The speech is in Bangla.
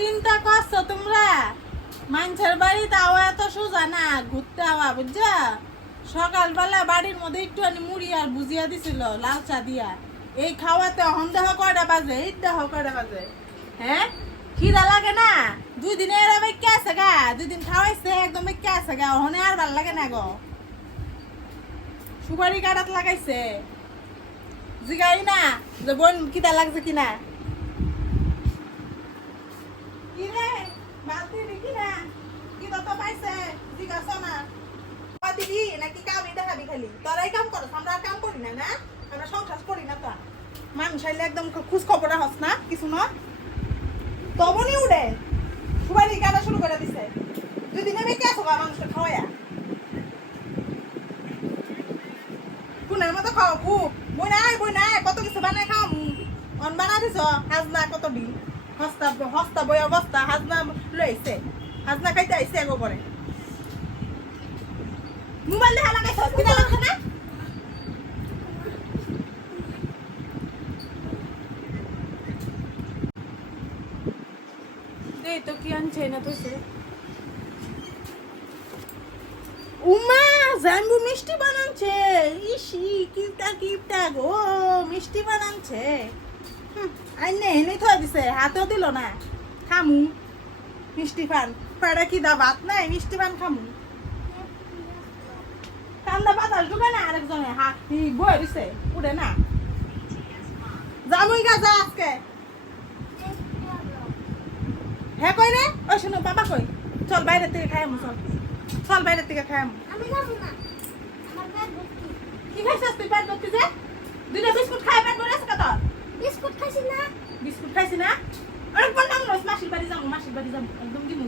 চিন্তা করছো তোমরা মানুষের বাড়িতে আওয়া এত সোজা না ঘুরতে আওয়া বুঝছা সকালবেলা বাড়ির মধ্যে একটু মুড়ি আর ভুজিয়া দিছিল লাল চা দিয়া এই খাওয়াতে সন্দেহ কয়টা বাজে এই দেহ কয়টা বাজে হ্যাঁ খিদা লাগে না 2 দিনে এরা বেঁকে আছে গা 2 দিন খাওয়াইছে একদম বেঁকে আছে গা ওখানে আর ভাল লাগে না গো সুপারি কাটাত লাগাইছে জিগাই না যে বোন খিদা লাগছে কিনা কিনে বালতি দেখি না কি তো পাইছে জিজ্ঞাসা না দিদি নাকি কামই দেখাবি খালি তোরাই কাম করো আমরা কাম করি না না আমরা সংসার করি না তো মানুষ আইলে একদম খোঁজ খবর রাখস না কিছু না তবনই উড়ে সুপারি কাটা শুরু করে দিছে যদি নেবে কে আসো মানুষকে খাওয়ায়া কোনের মতো খাও খুব বই নাই কত কিছু বানাই খাও অন বানা দিছ হাজনা কত দিন হস্তা বই অবস্থা হাজনা লইছে হাজনা খাইতে আইছে এগো পরে মোবাইল দেখা লাগাইছ কিনা লাগছে না দে তো কি আনছে না তো সে উমা জানবু মিষ্টি বানাচ্ছে ইসি কিপটা গো মিষ্টি বানাচ্ছে আইনে এনে থা দিছে হাতেও দিল না খামু মিষ্টি পান পাড়া কি দা ভাত নাই মিষ্টি পান খামু কান্দা বাতাস ঢুকে না আরেকজনে বই দিছে উড়ে না জামুই গা যা আজকে হ্যাঁ কই রে ওই শোনো বাবা কই চল বাইরে থেকে খাই আমু চল বাইরে থেকে খাই আমু আমি খাবো না আমার পেট ভর্তি কি খাইছিস তুই পেট ভর্তি যে 2টা বিস্কুট খাই পেট ভরে আছে কত বিস্কুট খাইছি না বিস্কুট খাইছি না আরেকবার নাম রস মাসির বাড়ি যাবো একদম কিন্তু